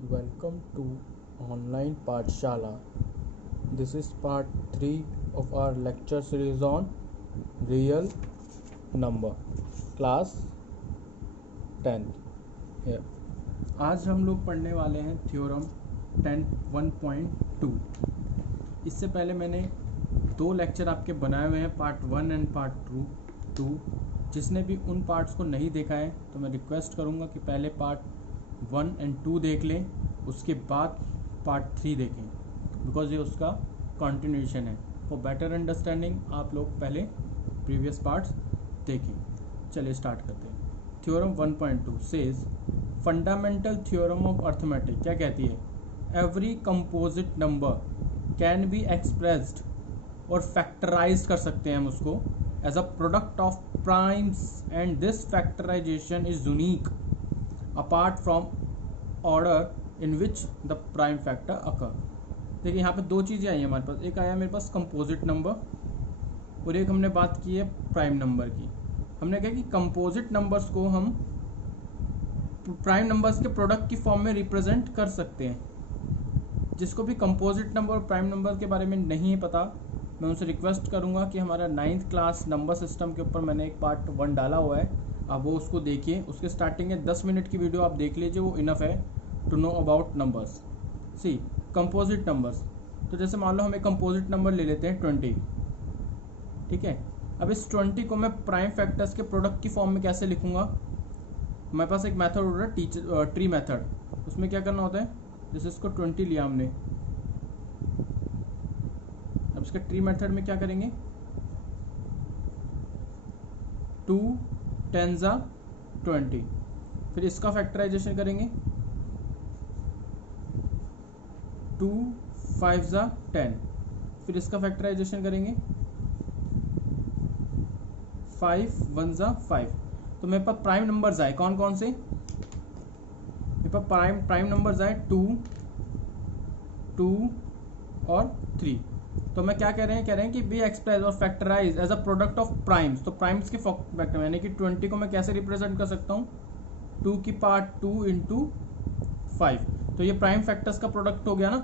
Welcome to Online Pathshala. This is part 3 of our lecture series on real number, class 10th. Here. आज हम लोग पढ़ने वाले हैं थ्योरम 1.2. इससे पहले मैंने 2 लेक्चर आपके बनाए हुए हैं, पार्ट 1 एंड पार्ट 2. जिसने भी उन पार्ट्स को नहीं देखा है तो मैं रिक्वेस्ट करूँगा कि पहले पार्ट 1 एंड 2 देख लें, उसके बाद पार्ट 3 देखें, बिकॉज ये उसका कंटिन्यूएशन है. फॉर बेटर अंडरस्टैंडिंग आप लोग पहले प्रीवियस पार्ट्स देखें. चलिए स्टार्ट करते हैं. Theorem 1.2 says fundamental theorem of arithmetic क्या कहती है? Every composite number can be expressed और फैक्टराइज कर सकते हैं हम उसको as a product of primes and this factorisation is unique apart from order in which the prime factor occur. देखिए यहाँ पे 2 चीज़ें आई हैं हमारे पास. एक आया मेरे पास कंपोजिट नंबर और एक हमने बात की है प्राइम नंबर की. हमने कहा कि कंपोजिट नंबर्स को हम प्राइम नंबर्स के प्रोडक्ट की फॉर्म में रिप्रेजेंट कर सकते हैं. जिसको भी कंपोजिट नंबर और प्राइम नंबर के बारे में नहीं है पता, मैं उनसे रिक्वेस्ट करूँगा कि हमारा 9th क्लास नंबर सिस्टम के ऊपर मैंने एक पार्ट 1 डाला हुआ है, आप वो उसको देखिए. उसके स्टार्टिंग में 10 मिनट की वीडियो आप देख लीजिए, वो इनफ है to know about numbers. C composite numbers. तो जैसे मान लो हम एक कंपोजिट नंबर ले लेते हैं 20. ठीक है. अब इस 20 को मैं प्राइम फैक्टर्स के प्रोडक्ट की फॉर्म में कैसे लिखूंगा? हमारे पास एक मेथड हो रहा है ट्री मेथड. उसमें क्या करना होता है? जैसे इसको 20 लिया हमने, अब इसका ट्री मेथड में क्या करेंगे? 2 10 20. फिर इसका फैक्टराइजेशन करेंगे 2 5 10. फिर इसका फैक्टराइजेशन करेंगे 5 1 5. तो मेरे पास प्राइम नंबर्स आए कौन कौन से? मेरे पास प्राइम नंबर्स आए 2 2 और 3. तो मैं क्या कह रहे हैं कि बी एक्सप्रेस और factorize as a product of primes. तो प्राइम्स के फैक्टर यानी कि 20 को मैं कैसे रिप्रेजेंट कर सकता हूँ? 2 की पावर 2 इंटू 5. तो ये प्राइम फैक्टर्स का प्रोडक्ट हो गया ना.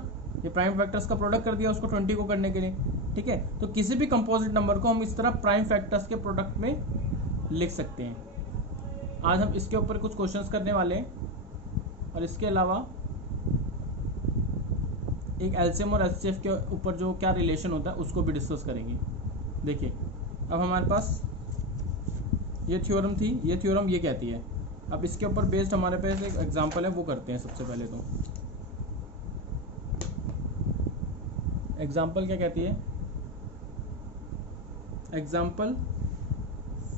ये प्राइम फैक्टर्स का प्रोडक्ट कर दिया उसको 20 को करने के लिए. ठीक है. तो किसी भी कंपोजिट नंबर को हम इस तरह प्राइम फैक्टर्स के प्रोडक्ट में लिख सकते हैं. आज हम इसके ऊपर कुछ क्वेश्चंस करने वाले हैं और इसके अलावा एक एलसीएम और एचसीएफ के ऊपर जो क्या रिलेशन होता है उसको भी डिस्कस करेंगे. देखिए अब हमारे पास ये थ्योरम थी, ये थ्योरम ये कहती है. अब इसके ऊपर बेस्ड हमारे पास एक एग्जांपल है, वो करते हैं. सबसे पहले तो एग्जांपल क्या कहती है? एग्जांपल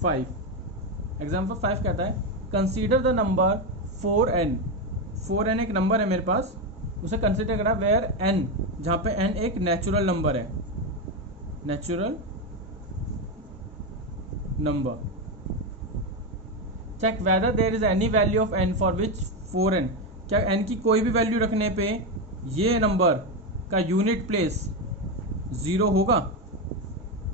5 कहता है consider the number 4n. 4n एक नंबर है मेरे पास, उसे कंसिडर करा वेयर n, जहाँ पे n एक नेचुरल नंबर है. Natural number. Check whether there is any value of n for which 4n. क्या n की कोई भी वैल्यू रखने पे ये नंबर का यूनिट प्लेस 0 होगा?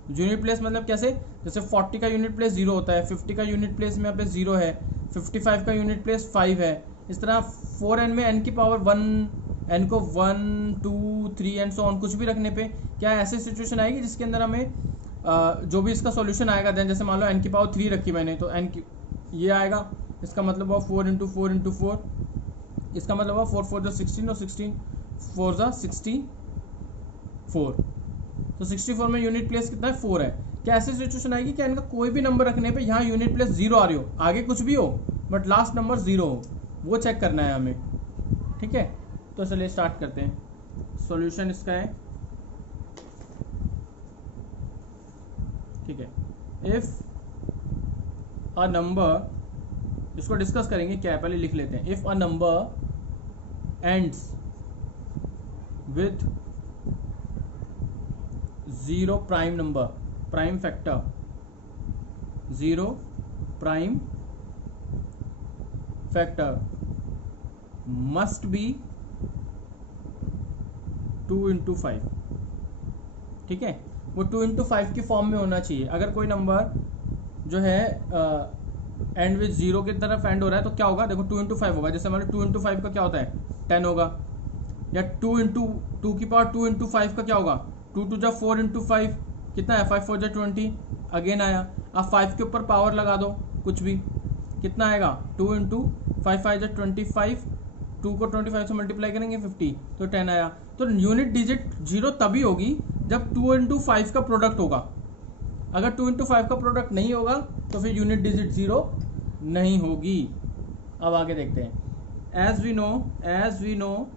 यूनिट प्लेस मतलब कैसे? जैसे 40 का यूनिट प्लेस 0 होता है, 50 का यूनिट प्लेस में यहाँ पे 0 है, 55 का यूनिट प्लेस 5 है. इस तरह 4n में n की पावर 1, n को 1 2 3 एंड सो ऑन कुछ भी रखने पे क्या ऐसी सिचुएशन आएगी जिसके अंदर हमें जो भी इसका सॉल्यूशन आएगा, देन जैसे मान लो n की पावर 3 रखी मैंने, तो n की ये आएगा. इसका मतलब हुआ 4 इंटू 4 इंटू 4. इसका मतलब हुआ 4 4 16 और 16 4 64. तो 64 में यूनिट प्लेस कितना है? 4 है. क्या ऐसी सिचुएशन आएगी कि इनका कोई भी नंबर रखने पे यहाँ यूनिट प्लेस 0 आ रही हो, आगे कुछ भी हो बट लास्ट नंबर 0 हो? वो चेक करना है हमें. ठीक है. तो चलिए स्टार्ट करते हैं. सॉल्यूशन इसका है, ठीक है, इफ अ नंबर, इसको डिस्कस करेंगे क्या है, पहले लिख लेते हैं. If a number ends with 0 prime number, prime factor 0 prime factor must be 2 into 5. ठीक है. वो 2 इंटू 5 की फॉर्म में होना चाहिए. अगर कोई नंबर जो है एंड विथ 0 की तरफ एंड हो रहा है तो क्या होगा? देखो 2 इंटू 5 होगा. जैसे हमारे 2 इंटू 5 का क्या होता है? 10 होगा, या 2 इंटू 2 की पावर 2 इंटू 5 का क्या होगा, 2 टू जा 4 इंटू 5 कितना है, 5 4 जा 20 अगेन आया। अब 5 के ऊपर पावर लगा दो कुछ भी, कितना आएगा, 2 इंटू 5 5 जा 25, 2 को 25 से मल्टीप्लाई करेंगे 50 तो 10 आया। तो यूनिट डिजिट 0 तभी होगी जब 2 इंटू 5 का प्रोडक्ट होगा। अगर 2 इंटू 5 का प्रोडक्ट नहीं होगा तो फिर यूनिट डिजिट 0 नहीं होगी। अब आगे देखते हैं। एज वी नो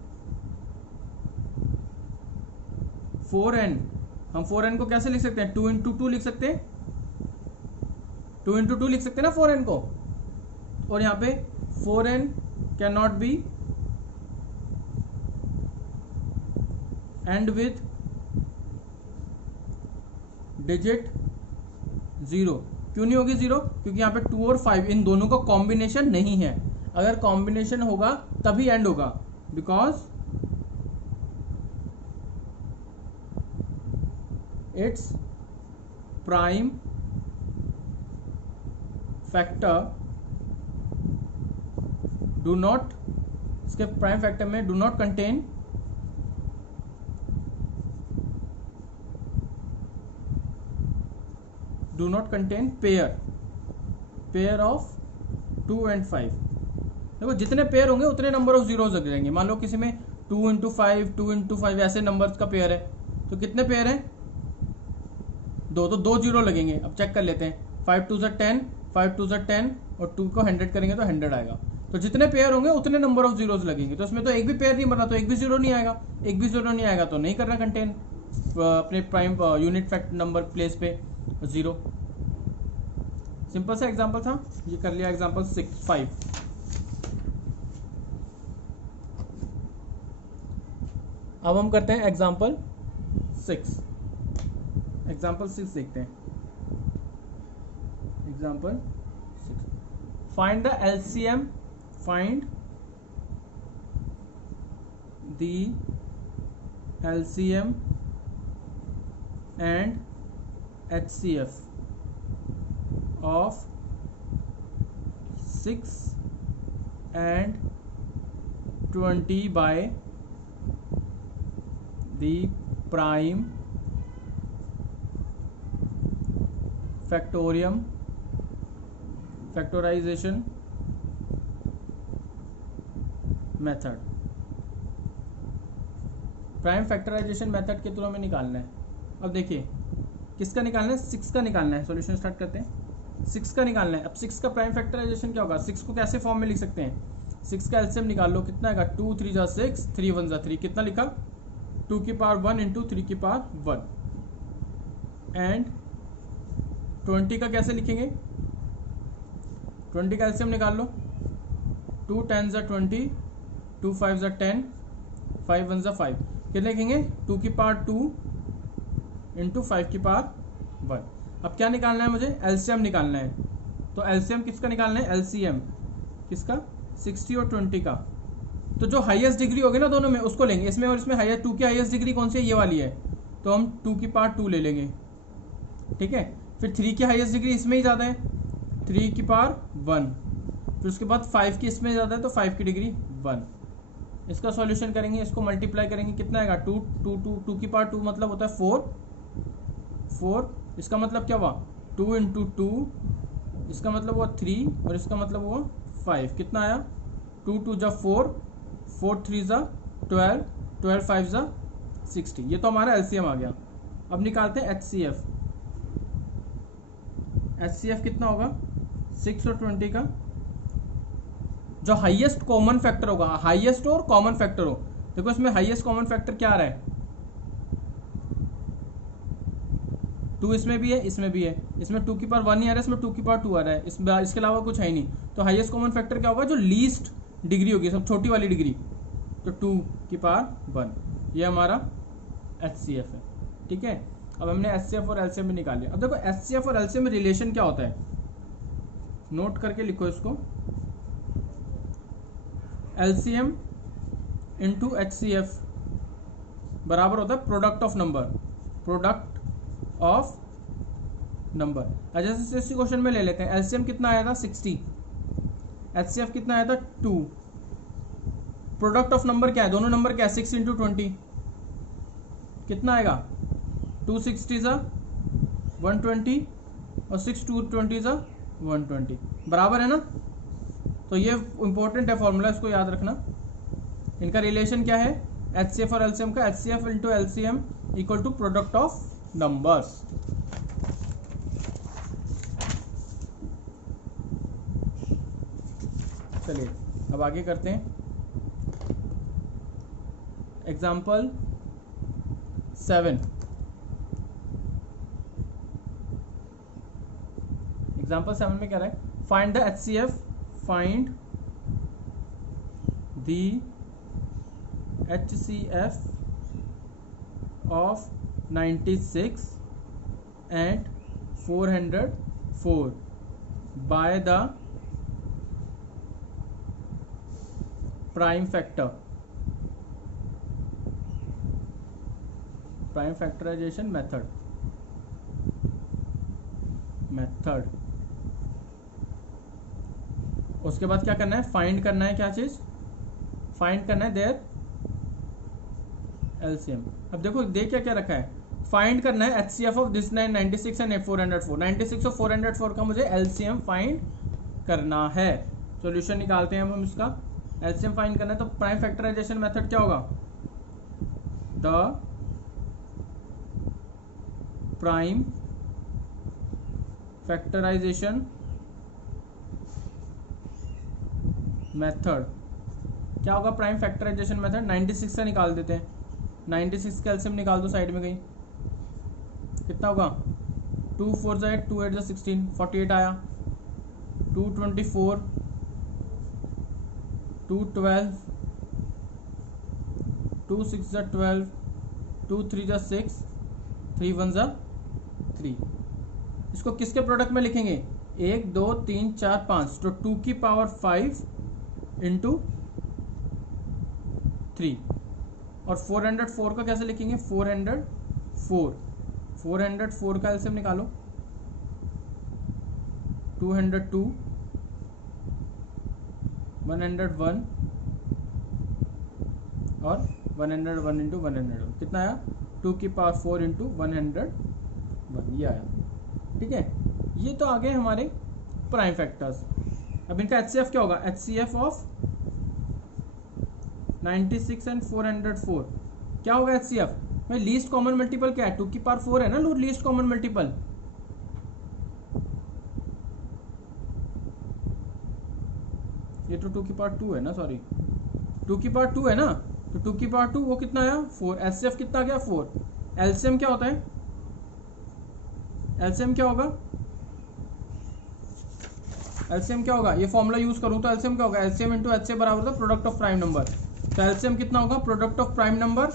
4n, हम 4n को कैसे लिख सकते हैं, 2 इंटू 2 लिख सकते हैं, 2 इंटू 2 लिख सकते हैं ना 4n को। और यहाँ पे 4n can not be and with digit 0। क्यों नहीं होगी 0, क्योंकि यहाँ पे 2 और 5 इन दोनों का कॉम्बिनेशन नहीं है। अगर कॉम्बिनेशन होगा तभी एंड होगा, because it's prime factor do not, इसके प्राइम फैक्टर में do not contain pair of 2 and 5। देखो जितने पेयर होंगे उतने नंबर ऑफ जीरोज लग जाएंगे। मान लो किसी में 2 इंटू 5 2 इंटू 5 ऐसे नंबर्स का पेयर है, तो कितने पेयर हैं, 2, तो 2 जीरो लगेंगे। अब चेक कर लेते हैं, 5 2 10, 5 2 10 और 2 को 100 करेंगे तो 100 आएगा। तो जितने पेयर होंगे उतने नंबर ऑफ जीरोज लगेंगे। तो इसमें तो एक भी पेयर नहीं बना तो एक भी जीरो नहीं आएगा, एक भी जीरो नहीं आएगा तो नहीं करना कंटेन अपने prime unit fact number place पे 0। सिंपल सा एग्जांपल था, ये कर लिया एग्जांपल 5। अब हम करते हैं एग्जांपल 6। एग्जांपल 6 देखते हैं। Example 6, find the LCM, find the LCM and HCF of 6 and 20 by the prime factorization method। Prime factorization method के थ्रू में निकालना है। अब देखिए किसका निकालना है, 6 का निकालना है। सॉल्यूशन स्टार्ट करते हैं, 6 का निकालना है। अब 6 का प्राइम फैक्टराइजेशन क्या होगा, 6 को कैसे फॉर्म में लिख सकते हैं, 6 का एलसीएम निकाल लो, कितना आएगा, 2 3 जा 6, 3 1 जा 3, कितना लिखा, 2 की पावर 1 इंटू 3 की पावर 1। एंड 20 का कैसे लिखेंगे, 20 का एलसीएम निकाल लो, 2 10 जा 20, 2 5 जा 10, 5 1 जा 5, कितने लिखेंगे, 2 की पावर 2 इंटू 5 की पावर 1। अब क्या निकालना है मुझे, एलसीएम निकालना है। तो एलसीएम किसका निकालना है, एलसीएम किसका, 60 और 20 का। तो जो हाईएस्ट डिग्री होगी ना दोनों में उसको लेंगे, इसमें और इसमें हाईएस्ट, 2 की हाईएस्ट डिग्री कौन सी है, ये वाली है, तो हम 2 की पावर 2 ले लेंगे, ठीक है। फिर 3 की हाईएस्ट डिग्री इसमें ही ज़्यादा है, 3 की पावर 1, फिर उसके बाद 5 की इसमें ज़्यादा है तो 5 की डिग्री 1। इसका सॉल्यूशन करेंगे, इसको मल्टीप्लाई करेंगे, कितना आएगा, 2 2 2 2 की पावर 2 मतलब होता है 4, इसका मतलब क्या हुआ, 2 इंटू 2, इसका मतलब हुआ 3 और इसका मतलब हुआ 5, कितना आया, 2 2 जा 4, 4 3 जा 12, 12 5 जा 60। ये तो हमारा एलसीएम आ गया। अब निकालते हैं एचसीएफ। एचसीएफ कितना होगा, 6 और 20 का जो हाईएस्ट कॉमन फैक्टर होगा, हाईएस्ट और कॉमन फैक्टर हो। देखो इसमें हाईएस्ट कॉमन फैक्टर क्या आ रहा है, 2 इसमें भी है, इसमें भी है, इसमें 2 की पावर 1 नहीं आ रहा है, इसमें 2 की पावर 2 आ रहा है, इसके अलावा कुछ है ही नहीं। तो हाईएस्ट कॉमन फैक्टर क्या होगा, जो लीस्ट डिग्री होगी, सब छोटी वाली डिग्री, तो 2 की पावर 1, ये हमारा एचसीएफ है, ठीक है। अब हमने एचसीएफ और एलसीएम में निकाल लिया। अब देखो एचसीएफ और एलसीएम में रिलेशन क्या होता है, नोट करके लिखो इसको, एलसीएम इंटू एचसीएफ बराबर होता है product of number, product of number. जैसे इसी क्वेश्चन में ले लेते हैं, एलसीएम कितना आया था 60, एचसीएफ कितना आया था 2, प्रोडक्ट ऑफ नंबर क्या है, दोनों नंबर क्या है, 6 इंटू 20 कितना आएगा, 2 60 ज़ा 120 और 6 2 20 ज़ा 120 बराबर है ना। तो ये इंपॉर्टेंट है फॉर्मूला, इसको याद रखना। इनका रिलेशन क्या है, HCF और LCM का, HCF into LCM equal to product of numbers. चलिए अब आगे करते हैं। एग्जाम्पल 7, एग्जाम्पल 7 में क्या रहा है, find the HCF, find the HCF of 96 and 404 by the prime factor, prime factorization method। उसके बाद क्या करना है, फाइंड करना है, क्या चीज फाइंड करना है, देयर LCM। अब देखो दे क्या क्या रखा है, फाइंड करना है HCF ऑफ दिस 96 एंड 404, 96 और 404 का मुझे LCM फाइंड करना है। सॉल्यूशन निकालते हैं हम इसका, LCM फाइंड करना है। तो प्राइम फैक्टराइजेशन मेथड क्या होगा, द प्राइम फैक्टराइजेशन मेथड क्या होगा, प्राइम फैक्टराइजेशन मेथड 96 से निकाल देते हैं, 96 का एलसीएम निकाल दो साइड में कहीं, कितना होगा, 2 4 ज़ा 8, 2 8 ज़ा 16, 48 आया, 2 24, 2 12, 2 6 ज़ा 12, 2 3 ज़ा 6, 3 1 ज़ा 3। इसको किसके प्रोडक्ट में लिखेंगे, 1 2 3 4 5, तो 2 की पावर 5 इंटू 3। और 404 का कैसे लिखेंगे, 404 का एलसीएम निकालो, 202, 101 और 101 इंटू 101 कितना आया, 2 की पावर 4 इंटू 101, ये आया। ठीक है, ये तो आ गए हमारे प्राइम फैक्टर्स। अब इनका HCF क्या होगा, HCF ऑफ 96 एंड 404 क्या होगा HCF में, लीस्ट कॉमन मल्टीपल क्या है, 2 की पावर 4 है ना लीस्ट कॉमन मल्टीपल, ये तो 2 की पावर 2 है ना, सॉरी 2 की पावर 2 है ना, तो 2 की पावर 2 वो कितना आया 4, HCF कितना आ गया 4। LCM क्या होता है, LCM क्या होगा, LCM क्या होगा, ये फॉर्मूला यूज करूं तो LCM क्या होगा, LCM इंटू HCF बराबर होता है प्रोडक्ट ऑफ प्राइम नंबर। तो LCM कितना होगा, product of prime number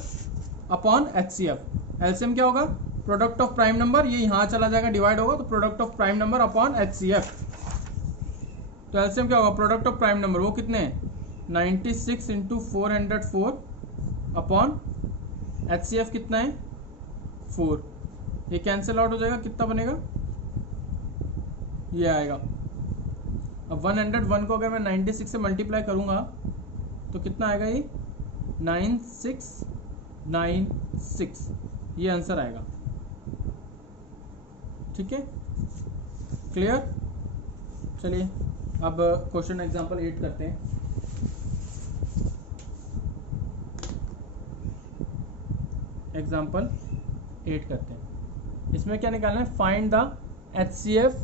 upon HCF। LCM क्या होगा, प्रोडक्ट ऑफ प्राइम नंबर, ये यहाँ चला जाएगा डिवाइड होगा, तो product of prime number upon HCF। तो LCM क्या होगा, प्रोडक्ट ऑफ प्राइम नंबर वो कितने हैं, 96 इंटू 404 अपॉन HCF कितना है 4, ये कैंसिल आउट हो जाएगा, कितना बनेगा, ये आएगा। अब 101 को अगर मैं 96 से मल्टीप्लाई करूंगा तो कितना आएगा, ये 9696, ये आंसर आएगा। ठीक है, क्लियर। चलिए अब क्वेश्चन एग्जांपल 8 करते हैं। एग्जांपल 8 करते हैं, इसमें क्या निकालना है, find the HCF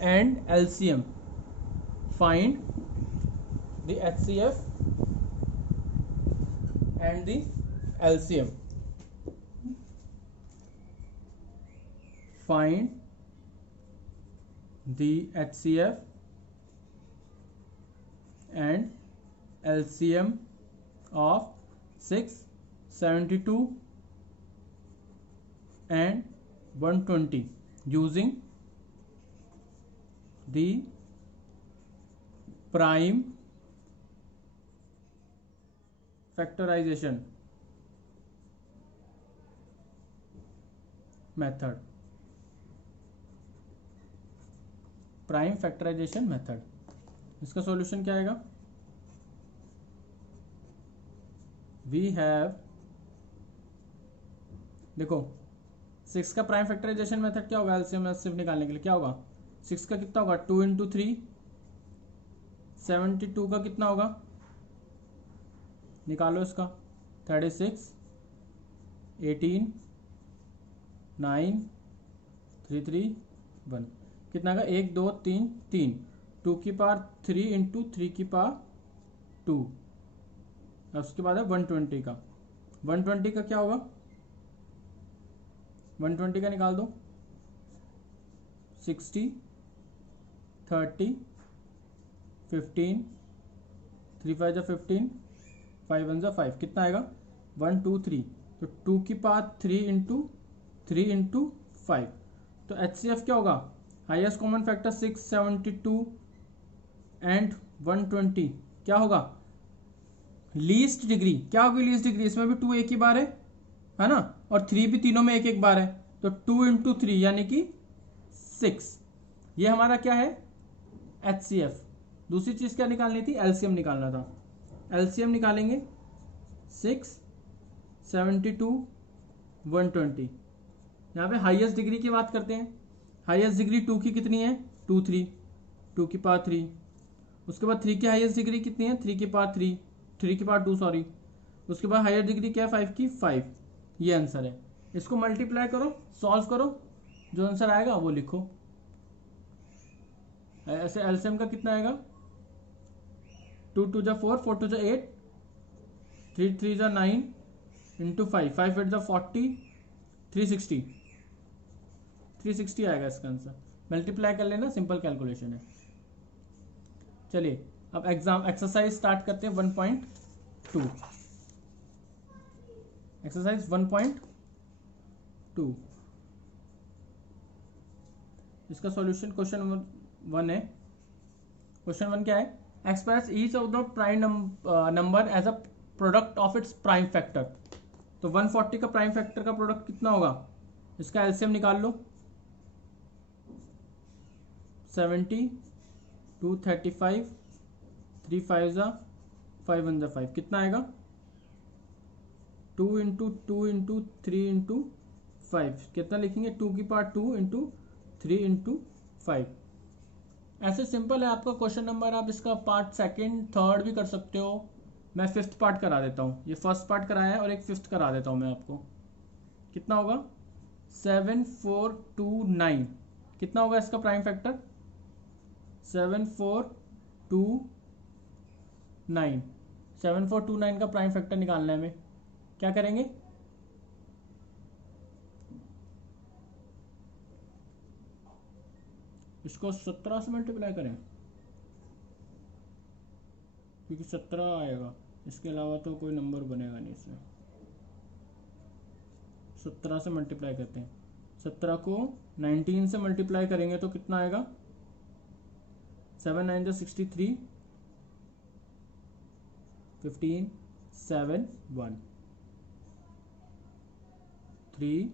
and LCM, find the HCF and the LCM, find the HCF and LCM of 6, 72 and 120 using the prime factorization method, prime factorization method. इसका सॉल्यूशन क्या आएगा, वी हैव, देखो 6 का प्राइम फैक्टराइजेशन मेथड क्या होगा LCM सिर्फ निकालने के लिए, क्या होगा 6 का कितना होगा 2 इंटू 3, 72 का कितना होगा, निकालो इसका 36, 18, 9, 3 3 1, कितना का 1 2 3 3, 2 की पावर 3 इंटू 3 की पावर 2, उसके बाद है 120 का, 120 का क्या होगा, 120 का निकाल दो 60, 30, 15, 3 5 जा 15, 5 1 जा 5, कितना आएगा 1 2 3, तो 2 की पावर 3 इंटू 5, तो HCF क्या होगा, हाईएस्ट कॉमन फैक्टर 6, 72 एंड 120 क्या होगा, लीस्ट डिग्री क्या होगी, लीस्ट डिग्री इसमें भी 2 एक ही बार है ना, और 3 भी तीनों में एक एक बार है, तो 2 इंटू 3 यानी कि 6, ये हमारा क्या है HCF। दूसरी चीज क्या निकालनी थी, LCM निकालना था, LCM निकालेंगे 6, 72, 120, यहाँ पे हाईएस्ट डिग्री की बात करते हैं, हाईएस्ट डिग्री 2 की कितनी है 2 3, 2 की पावर 3, उसके बाद 3 की हाईएस्ट डिग्री कितनी है 3 की पावर 3, 3 की पावर 2 सॉरी, उसके बाद हाईएस्ट डिग्री क्या है 5 की 5, ये आंसर है। इसको मल्टीप्लाई करो, सॉल्व करो, जो आंसर आएगा वो लिखो। ऐसे एलसीएम का कितना आएगा 2 2 जा 4, 4 2 जा 8, 3 3 जा 9 इंटू 5, 5 8 जा 40, 360, 360 आएगा इसका आंसर, मल्टीप्लाई कर लेना, सिंपल कैलकुलेशन है। चलिए अब एग्जाम एक्सरसाइज स्टार्ट करते हैं 1.2, एक्सरसाइज 1.2, इसका सॉल्यूशन क्वेश्चन 1 है। क्वेश्चन 1 क्या है, express each of the prime number as a product of its prime factor, तो 140 का प्राइम फैक्टर का प्रोडक्ट कितना होगा, इसका एलसीएम निकाल लो 70, 235, 3 5 जा 5 1 जा 5, कितना आएगा 2 इंटू 2 इंटू 3 इंटू 5, कितना लिखेंगे 2 की पावर 2 इंटू 3 इंटू 5। ऐसे सिंपल है आपका क्वेश्चन नंबर, आप इसका पार्ट सेकंड थर्ड भी कर सकते हो, मैं फिफ्थ पार्ट करा देता हूँ, ये फर्स्ट पार्ट कराया है और एक फिफ्थ करा देता हूँ मैं आपको। कितना होगा 7429, कितना होगा इसका प्राइम फैक्टर 7429, 7429 का प्राइम फैक्टर निकालना है हमें, क्या करेंगे इसको 17 से मल्टीप्लाई करें, क्योंकि 17 आएगा, इसके अलावा तो कोई नंबर बनेगा नहीं इसमें, 17 से मल्टीप्लाई करते हैं, 17 को 19 से मल्टीप्लाई करेंगे तो कितना आएगा 7 9 जा 63, 15 7 1 3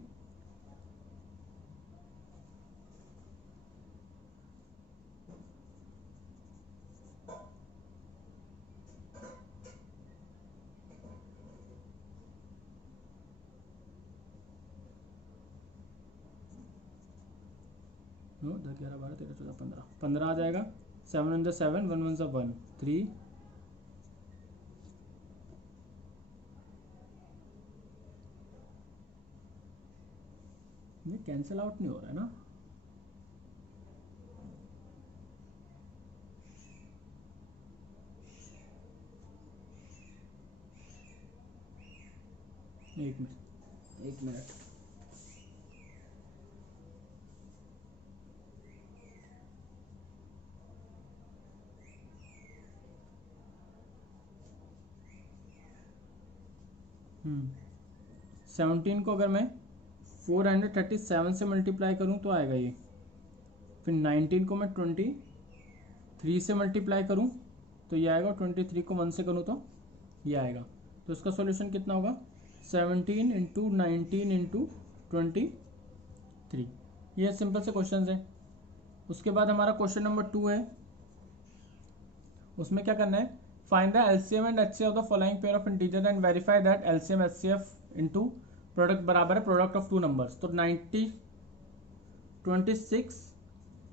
10 11 12 13 14 15 15 आ जाएगा, 7 1 जा 7, 1 1 जा 1, 3 ये कैंसिल आउट नहीं हो रहा है ना, एक मिनट हम्म 17 को अगर मैं 437 से मल्टीप्लाई करूं तो आएगा ये, फिर 19 को मैं 23 से मल्टीप्लाई करूं तो ये आएगा, 23 को 1 से करूं तो ये आएगा, तो इसका सॉल्यूशन कितना होगा 17 इंटू 19 इंटू 23, ये सिंपल से क्वेश्चन है। उसके बाद हमारा क्वेश्चन नंबर 2 है, उसमें क्या करना है find the LCM and HCF of the following pair of integer and verify that LCM HCF into product बराबर है प्रोडक्ट ऑफ टू नंबर्स। तो 90, 26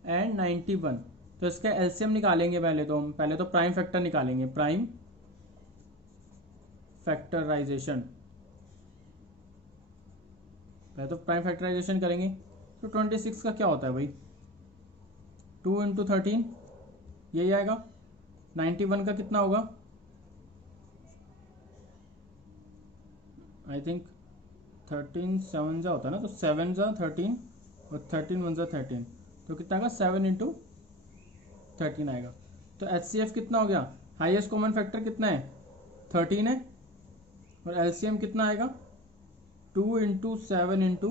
एंड 91। तो इसका एलसीएम निकालेंगे पहले तो हम, पहले तो प्राइम फैक्टर निकालेंगे, प्राइम फैक्टराइजेशन, पहले तो प्राइम फैक्टराइजेशन करेंगे। तो 26 का क्या होता है भाई, 2 इंटू 13 यही आएगा। 91 का कितना होगा, आई थिंक 13 7 जा होता है ना, तो 7 जा 13 और 13 1 जा 13, तो कितना आएगा 7 इंटू 13 आएगा। तो एचसीएफ कितना हो गया, हाईएस्ट कॉमन फैक्टर कितना है 13 है, और एलसीएम कितना आएगा 2 इंटू 7 इंटू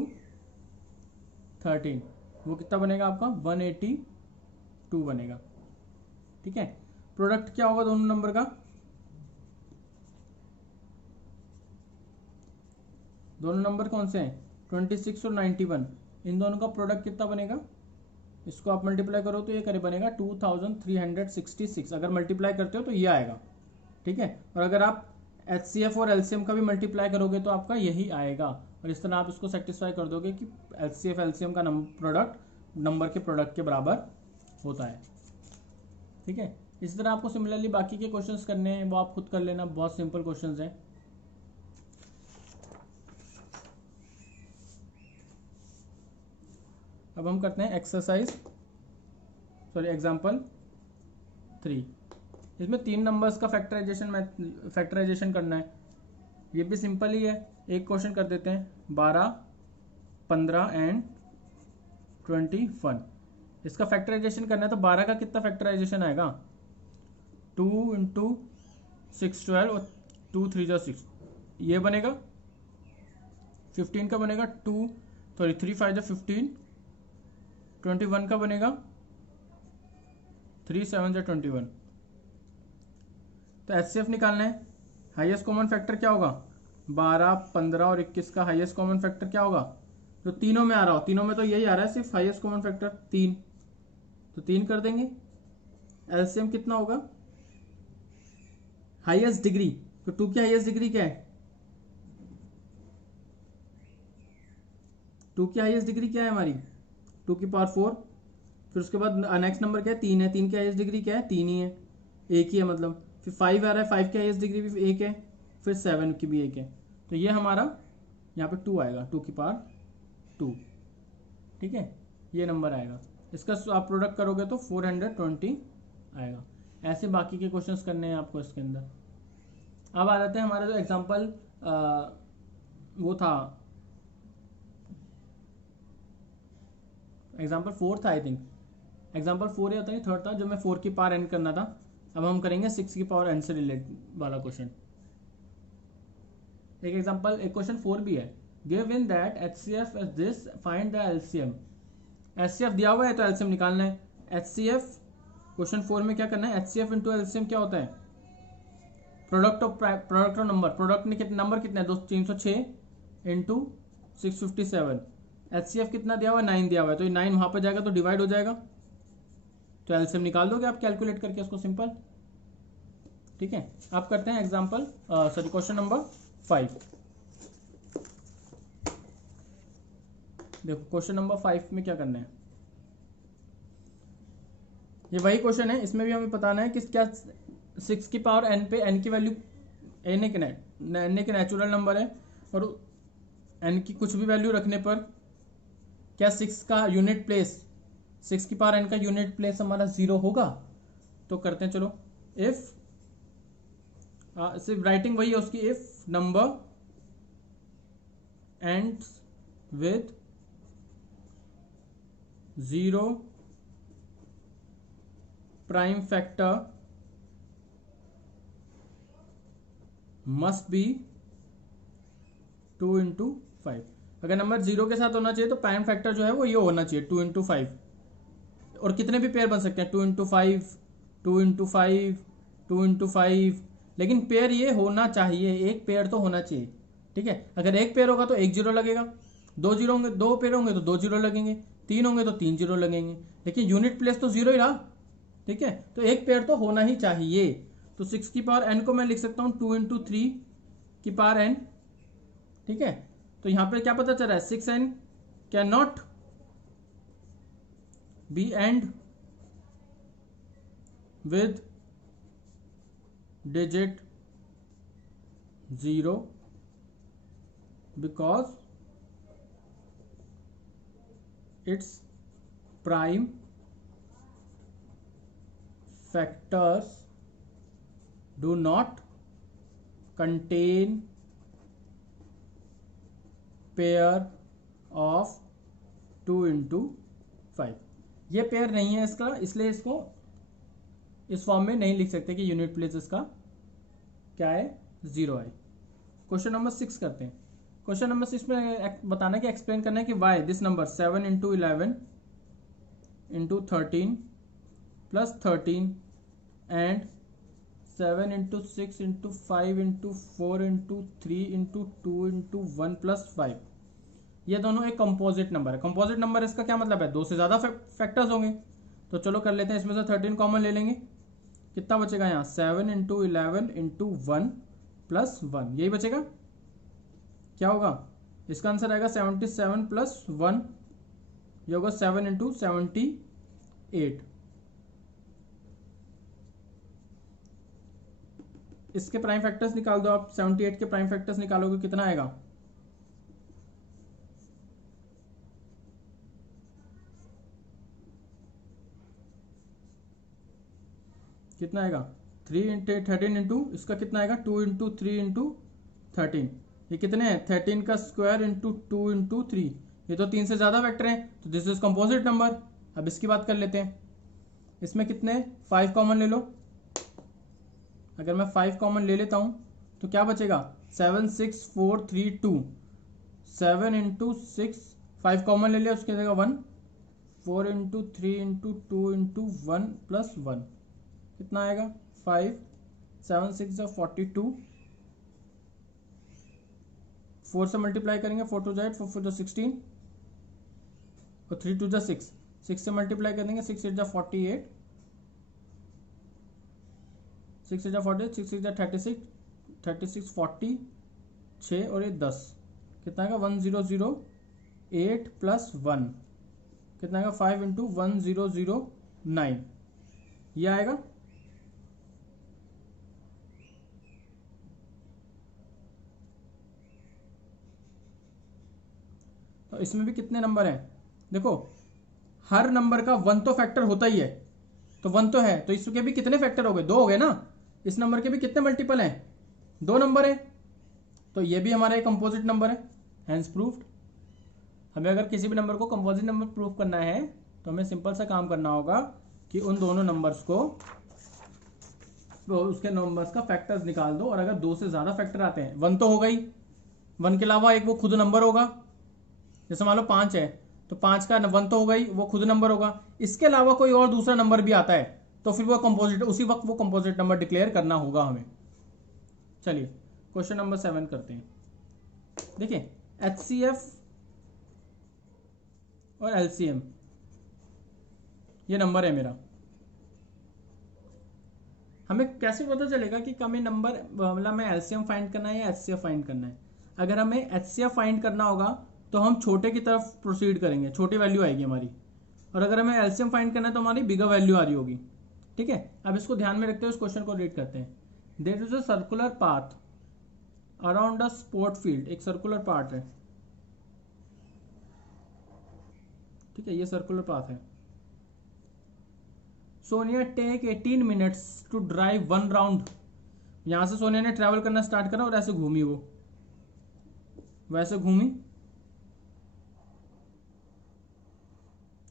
13, वो कितना बनेगा आपका 182 बनेगा। ठीक है, प्रोडक्ट क्या होगा दोनों नंबर का, दोनों नंबर कौन से हैं 26 और 91, इन दोनों का प्रोडक्ट कितना बनेगा, इसको आप मल्टीप्लाई करो तो ये करे बनेगा 2366। अगर मल्टीप्लाई करते हो तो ये आएगा। ठीक है, और अगर आप एचसीएफ और एलसीएम का भी मल्टीप्लाई करोगे तो आपका यही आएगा, और इस तरह आप इसको सेटिस्फाई कर दोगे कि एचसीएफ एलसीएम का प्रोडक्ट नंबर के प्रोडक्ट के बराबर होता है। ठीक है, इसी तरह आपको सिमिलरली बाकी के क्वेश्चंस करने हैं, वो आप खुद कर लेना, बहुत सिंपल क्वेश्चंस हैं। अब हम करते हैं एग्जाम्पल 3। इसमें 3 नंबर्स का फैक्टराइजेशन करना है। ये भी सिंपल ही है, एक क्वेश्चन कर देते हैं 12, 15 एंड 21। इसका फैक्टराइजेशन करना है, तो 12 का कितना फैक्टराइजेशन आएगा 2 इंटू 6 12 और 2 3 जा 6, ये बनेगा। 15 का बनेगा 3 5 जा 15, 21 का बनेगा 3 7 जा 21। तो एचसीएफ निकालना है, हाईएस्ट कॉमन फैक्टर क्या होगा 12, 15 और 21 का हाईएस्ट कॉमन फैक्टर क्या होगा, जो तीनों में आ रहा हो, तीनों में तो यही आ रहा है सिर्फ हाईएस्ट कॉमन फैक्टर 3, तो 3 कर देंगे। एलसीएम कितना होगा, हाईएस्ट डिग्री, तो 2 की हाईएस्ट डिग्री क्या है, 2 की हाईएस्ट डिग्री क्या है हमारी 2 की पावर 4, फिर उसके बाद नेक्स्ट नंबर क्या है 3 है, 3 की हाईएस्ट डिग्री क्या है 3 ही है, एक ही है मतलब। फिर 5 आ रहा है, 5 की हाईएस्ट डिग्री भी 1 है, फिर 7 की भी 1 है, तो ये हमारा यहाँ पे 2 आएगा, 2 की पावर 2। ठीक है, ये नंबर आएगा, इसका आप प्रोडक्ट करोगे तो 420 आएगा। ऐसे बाकी के क्वेश्चंस करने हैं आपको इसके अंदर। अब आ जाते हैं हमारा जो एग्जाम्पल वो था, एग्जाम्पल 4 था आई थिंक, एग्जाम्पल 4 या नहीं 3rd था, जो मैं 4 की पावर n करना था। अब हम करेंगे 6 की पावर n से रिलेट वाला क्वेश्चन। एक एग्जाम्पल, एक क्वेश्चन 4 भी है, given that HCF is this, find the LCM। HCF दिया हुआ है तो LCM निकालना है। HCF क्वेश्चन 4 में क्या करना है, HCF इंटू LCM क्या होता है, प्रोडक्ट ऑफ नंबर, प्रोडक्ट में कितने नंबर कितने हैं 306 इंटू 657। HCF कितना दिया हुआ है 9 दिया हुआ है, तो ये 9 वहां पर जाएगा तो डिवाइड हो जाएगा, तो एलसीएम निकाल दोगे आप कैलकुलेट करके उसको, सिंपल। ठीक है, आप करते हैं एग्जांपल क्वेश्चन नंबर 5। देखो क्वेश्चन नंबर 5 में क्या करना है, ये वही क्वेश्चन है, इसमें भी हमें बताना है कि क्या 6 की पावर n पे n की वैल्यू n एक नेचुरल नंबर है, और n की कुछ भी वैल्यू रखने पर क्या 6 का यूनिट प्लेस, 6 की पावर n का यूनिट प्लेस हमारा 0 होगा। तो करते हैं, चलो इफ सिर्फ राइटिंग वही है उसकी, if number ends with 0 prime factor must be 2 into 5। अगर नंबर 0 के साथ होना चाहिए तो प्राइम फैक्टर जो है वो ये होना चाहिए 2 इंटू 5, और कितने भी पेयर बन सकते हैं 2 इंटू 5, 2 इंटू 5, 2 इंटू 5, लेकिन पेयर ये होना चाहिए, एक पेयर तो होना चाहिए। ठीक है, अगर एक पेयर होगा तो 1 0 लगेगा, 2 0 होंगे, 2 पेयर होंगे तो 2 0 लगेंगे, 3 होंगे तो 3 0 लगेंगे, लेकिन यूनिट प्लेस तो 0 ही रहा। ठीक है, तो एक पेयर तो होना ही चाहिए। तो 6 की पावर n को मैं लिख सकता हूँ 2 इंटू 3 की पावर n, ठीक है। तो यहाँ पे क्या पता चल रहा है, 6n can not be and with digit 0 because its prime factors do not contain pair of 2 into 5। ये पेयर नहीं है इसका, इसलिए इसको इस फॉर्म में नहीं लिख सकते कि यूनिट प्लेस इसका क्या है, 0 है। क्वेश्चन नंबर 6 करते हैं। क्वेश्चन नंबर 6 में बताना कि एक्सप्लेन करना है कि why this number 7 into 11 into 13 plus 13 and 7 into 6 into 5 into 4 into 3 into 2 into 1 plus 5, ये दोनों एक कंपोजिट नंबर है। कंपोजिट नंबर इसका क्या मतलब है, दो से ज़्यादा फैक्टर्स होंगे। तो चलो कर लेते हैं, इसमें से 13 कॉमन ले लेंगे, कितना बचेगा यहाँ 7 इंटू 11 इंटू 1 प्लस 1, यही बचेगा। क्या होगा, इसका आंसर आएगा 77 प्लस 1, ये होगा 7 इंटू 78। इसके प्राइम फैक्टर्स निकाल दो आप, 78 के प्राइम फैक्टर्स निकालोगे कितना आएगा, कितना आएगा 3 इंटू 13 इंटू इसका कितना आएगा 2 इंटू 3 इंटू 13, ये कितने हैं 13 का स्क्वायर इंटू 2 इंटू 3, ये तो 3 से ज़्यादा फैक्टर हैं, तो दिस इज कंपोजिट नंबर। अब इसकी बात कर लेते हैं, इसमें कितने 5 कॉमन ले लो। अगर मैं 5 कॉमन ले लेता हूँ तो क्या बचेगा 7 6 4 3 2, 7 इंटू 6 5 कॉमन ले लिया, उसकी जगह 1, 4 इंटू 3 इंटू 2 इंटू 1 प्लस 1, कितना आएगा 5, 7 6 जा 42, 4 से मल्टीप्लाई करेंगे 4 2 जा 8, 4 4 जा 16 और 3 2 जा 6, 6 से मल्टीप्लाई कर देंगे 6 8 जा 48, 6 8 जा 48, 6 6 जा 36, 36 40, 6 और ये 10, कितना आएगा 1008 प्लस 1, कितना आएगा 5 इंटू 1009, ये आएगा। तो इसमें भी कितने नंबर हैं, देखो हर नंबर का 1 तो फैक्टर होता ही है, तो 1 तो है, तो इसके भी कितने फैक्टर हो गए, 2 हो गए ना। इस नंबर के भी कितने मल्टीपल हैं, 2 नंबर है, तो ये भी हमारा एक कंपोजिट नंबर है, हैंस प्रूफ्ड। हमें अगर किसी भी नंबर को कंपोजिट नंबर प्रूफ करना है तो हमें सिंपल सा काम करना होगा कि उन दोनों नंबर्स को, तो उसके नंबर्स का फैक्टर्स निकाल दो, और अगर 2 से ज़्यादा फैक्टर आते हैं, 1 तो हो गई, 1 के अलावा एक वो खुद नंबर होगा, जैसे मान लो 5 है तो 5 का 1 तो हो गई, वो खुद नंबर होगा, इसके अलावा कोई और दूसरा नंबर भी आता है तो फिर वो कंपोजिट, उसी वक्त वो कंपोजिट नंबर डिक्लेयर करना होगा हमें। चलिए क्वेश्चन नंबर 7 करते हैं। देखिए HCF और LCM ये नंबर है मेरा, हमें कैसे पता चलेगा कि हमें नंबर मतलब हमें LCM फाइंड करना है या HCF फाइंड करना है। अगर हमें HCF फाइंड करना होगा तो हम छोटे की तरफ प्रोसीड करेंगे, छोटी वैल्यू आएगी हमारी, और अगर हमें LCM फाइंड करना है तो हमारी बिगर वैल्यू आ रही होगी, ठीक है। अब इसको ध्यान में रखते हुए इस क्वेश्चन को रीड करते हैं। There is a circular path around a sport field, एक सर्कुलर पार्ट है, ठीक है, ये सर्कुलर पाथ है। Sonia take 18 minutes to drive 1 round, यहां से सोनिया ने ट्रैवल करना स्टार्ट करा और ऐसे घूमी, वो वैसे घूमी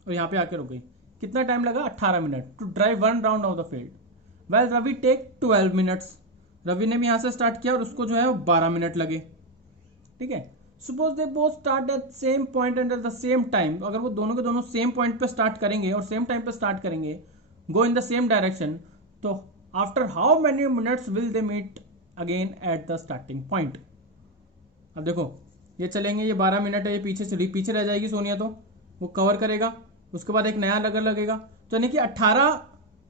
और यहाँ पे आके रुक गई। कितना टाइम लगा 18 minute to drive 1 round of the field. Well Ravi take 12 minutes, Ravi ने भी यहाँ से स्टार्ट किया और उसको जो है 12 मिनट लगे, ठीक है। Suppose they both start at same point and at the same time, अगर वो दोनों के दोनों सेम पॉइंट पे स्टार्ट करेंगे और सेम टाइम पे स्टार्ट करेंगे, go in the same direction, तो after how many minutes will they meet again at the starting point. अब देखो ये चलेंगे, ये 12 मिनट है, ये पीछे रह जाएगी सोनिया, तो वो कवर करेगा, उसके बाद एक नया लगेगा, तो यानी कि 18,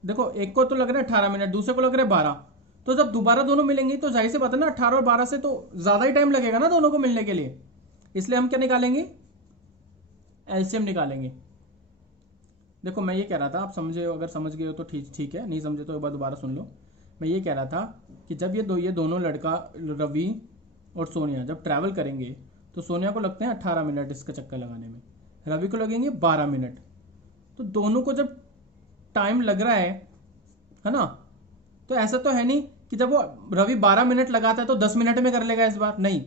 देखो एक को तो लग रहा है 18 मिनट, दूसरे को लग रहा है 12, तो जब दोबारा दोनों मिलेंगी तो जाहिर सी बात है ना, 18 और 12 से तो ज़्यादा ही टाइम लगेगा ना दोनों को मिलने के लिए, इसलिए हम क्या निकालेंगे, एलसीएम निकालेंगे। देखो मैं ये कह रहा था, आप समझे, अगर समझ गए हो तो ठीक है, नहीं समझे तो एक बार दोबारा सुन लो। मैं ये कह रहा था कि जब ये दोनों लड़का रवि और सोनिया जब ट्रैवल करेंगे तो सोनिया को लगते हैं 18 मिनट इसका चक्कर लगाने में, रवि को लगेंगे 12 मिनट। तो दोनों को जब टाइम लग रहा है ना, तो ऐसा तो है नहीं कि जब वो रवि 12 मिनट लगाता है तो 10 मिनट में कर लेगा इस बार, नहीं।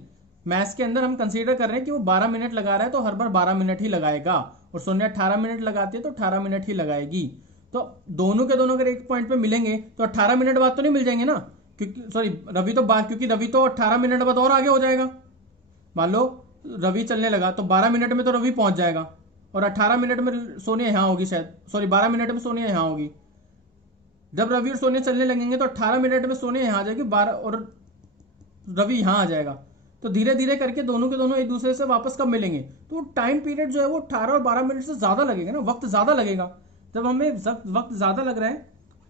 मैथ्स के अंदर हम कंसीडर कर रहे हैं कि वो 12 मिनट लगा रहा है तो हर बार 12 मिनट ही लगाएगा, और सोनिया 18 मिनट लगाती है तो 18 मिनट ही लगाएगी। तो दोनों के दोनों अगर एक पॉइंट पे मिलेंगे तो 18 मिनट बाद तो नहीं मिल जाएंगे ना, क्योंकि सॉरी क्योंकि रवि तो 18 मिनट बाद और आगे हो जाएगा। मान लो रवि चलने लगा तो 12 मिनट में तो रवि पहुंच जाएगा, और 18 मिनट में सोनिया यहां होगी शायद, सॉरी 12 मिनट में सोनिया यहां होगी। जब रवि और सोनिया चलने लगेंगे तो 18 मिनट में सोनिया यहां आ जाएगी, 12 और रवि यहां आ जाएगा। तो धीरे धीरे करके दोनों के दोनों एक दूसरे से वापस कब मिलेंगे, तो टाइम पीरियड जो है वो 18 और 12 मिनट से ज्यादा लगेगा ना, वक्त ज्यादा लगेगा। जब हमें वक्त ज्यादा लग रहा है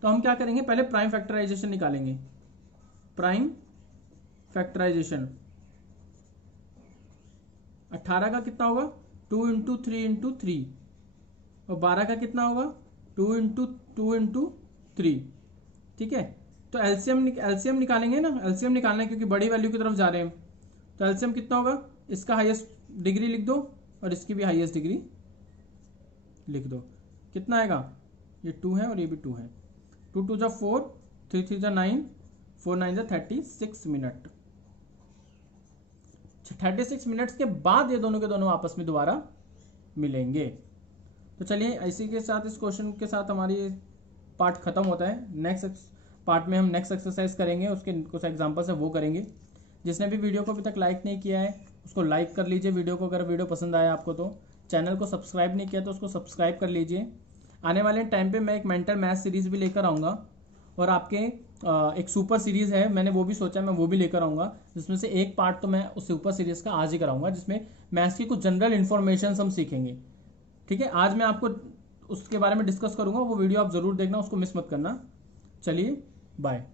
तो हम क्या करेंगे, पहले प्राइम फैक्टराइजेशन निकालेंगे। प्राइम फैक्टराइजेशन 18 का कितना होगा, 2 इंटू 3 इंटू 3, और 12 का कितना होगा, 2 इंटू 2 इंटू 3। ठीक है, तो एलसीएम निकालेंगे ना, एलसीएम निकालना है क्योंकि बड़ी वैल्यू की तरफ जा रहे हैं। तो एलसीएम कितना होगा, इसका हाईएस्ट डिग्री लिख दो और इसकी भी हाईएस्ट डिग्री लिख दो। कितना आएगा, ये 2 है और ये भी 2 है। 2 2 जा 4, 3 3 जा 9, 4 9 जा 36 मिनट। 36 मिनट्स के बाद ये दोनों के दोनों आपस में दोबारा मिलेंगे। तो चलिए इसी के साथ, इस क्वेश्चन के साथ हमारी पार्ट खत्म होता है। नेक्स्ट पार्ट में हम नेक्स्ट एक्सरसाइज करेंगे, उसके कुछ एग्जांपल्स है वो करेंगे। जिसने भी वीडियो को अभी तक लाइक नहीं किया है उसको लाइक कर लीजिए वीडियो को, अगर वीडियो पसंद आया आपको तो। चैनल को सब्सक्राइब नहीं किया तो उसको सब्सक्राइब कर लीजिए। आने वाले टाइम पे मैं एक मेंटल मैथ सीरीज भी लेकर आऊँगा, और आपके एक सुपर सीरीज है, मैंने वो भी सोचा मैं वो भी लेकर आऊँगा, जिसमें से एक पार्ट तो मैं उस सुपर सीरीज का आज ही कराऊंगा, जिसमें मैथ्स की कुछ जनरल इन्फॉर्मेशन हम सीखेंगे। ठीक है, आज मैं आपको उसके बारे में डिस्कस करूंगा, वो वीडियो आप जरूर देखना, उसको मिस मत करना। चलिए बाय।